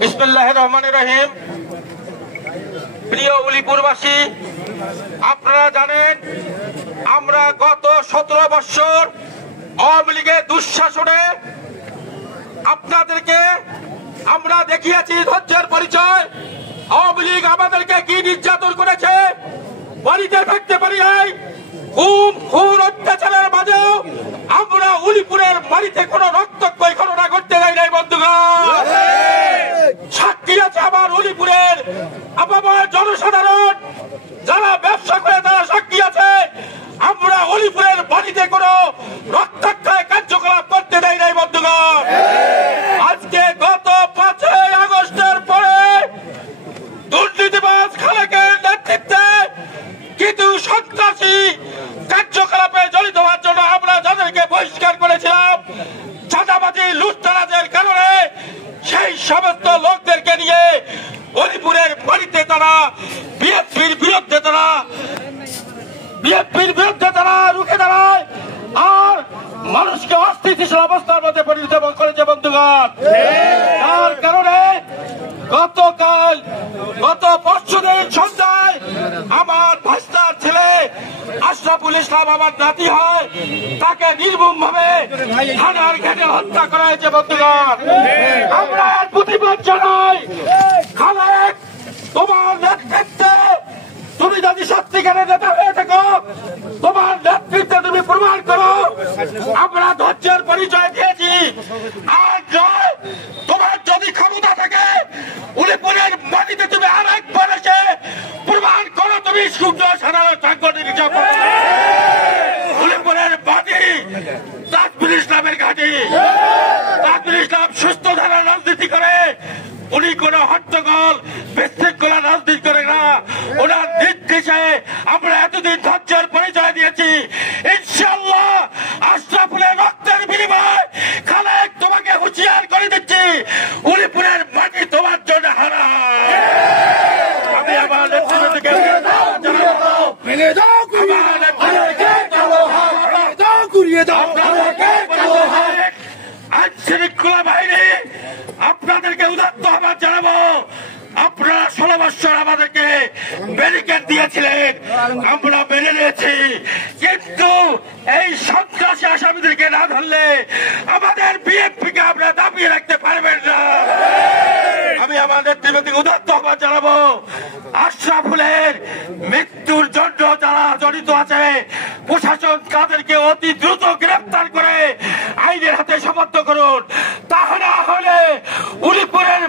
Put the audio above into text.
বিসমিল্লাহির রহমানির রহিম। প্রিয় উলিপুরবাসী, আপনারা জানেন আমরা গত 17 বছর আওয়ামী লীগের দুঃশাসনে আপনাদেরকে আমরা দেখিয়েছি ধৈর্যের পরিচয়। আওয়ামী লীগ আমাদেরকে কি নির্যাতন করেছে, বাড়িতে থাকতে পারি নাই, খুন অত্যাচারের মাঝেও আমরা উলিপুরের বাড়িতে কোন রক্তক্ষয়ী ঘটনা ঘটতে দেয় নাই বন্ধুগণ। সাক্ষী আছে আমার উলিপুরের আপামর জনসাধারণ, যারা ব্যবসা করে তারা সাক্ষী আছে। আমরা উলিপুরের বাড়িতে কোন রক্তক্ষয়ী কার্যকলাপ করতে দেয় নাই বন্ধুগণ। আজকে গত 5ই আগস্টের পরে দুর্নীতিবাজ খালেকের নেতৃত্বে কিছু সন্ত্রাসী কার্যকলাপে জড়িত হওয়ার জন্য আমরা যাদেরকে বহিষ্কার করেছিলাম, চাঁদাবাজি লুটতরাজের কারণে সেই সমস্ত লোকদেরকে নিয়ে উলিপুরের বাড়িতে তারা বিএনপির বিরুদ্ধে তারা রুখে দাঁড়ায় আর মানুষকে অস্থিতিশীল অবস্থার মধ্যে পরিণত করেছে বন্ধুগণ। তার কারণে গত পরশুদিন সন্ধ্যায় আমার ভাস্তার ছেলে আশরাফুল ইসলাম, আমার নাতি হয়, তাকে নির্মম ভাবে থানার ঘাটে হত্যা করা হয়েছে বন্ধুগণ। আমরা এর প্রতিবাদ জানাই। খালেক, তোমার নেতৃত্বে তুমি যদি সত্যিকারের নেতা হয়ে থাকো, তোমার নেতৃত্বে তুমি প্রমাণ করো। আমরা ধৈর্যের পরিচয় দিয়েছি। আর নয়, তোমার যদি ক্ষমতা থাকে উলিপুরের মাটিতে তুমি আরেকবার এসে প্রমাণ করো তুমি সূর্য সাধারণ সাংগঠনিক উলিপুরের মাটি তাজবুল ইসলামের ঘাঁটি। তাজবুল ইসলাম সুস্থ ধারা রাজনীতি করে, উনি কোন হট্টগোল বিশৃঙ্খলা রাজনীতি করে না। ওনার নির্দেশে আমরা এতদিন ধৈর্যের পরিচয় দিয়েছি। ইনশাআল্লাহ আশরাফুলের রক্তের বিনিময়ে খালেক তোমাকে হুঁশিয়ার করে দিচ্ছি, উলিপুরের মাটি তোমার জন্য হারা। আমি আমার নেতৃত্বকে আইনশৃঙ্খলা বাহিনী আপনাদেরকে উদাত্ত আহ্বান জানাবো। আপনারা 16 বছর আমাদেরকে ব্যারিকেড দিয়েছিলেন, আমরা মেনে নিয়েছি, কিন্তু এই সন্ত্রাসী আসামিদেরকে না ধরলে আমাদের বিএনপিকে আপনারা দাবিয়ে রাখতে পারবেন না। আমি আমার নেতৃত্বকে উদাত্ত আহ্বান জানাবো, আশরাফুলের মৃত্যুর জন্য যারা জড়িত আছে প্রশাসন তাদেরকে অতি দ্রুত গ্রেফতার করে আইনের হাতে সমর্থ করুন। তা না হলে উলিপুরের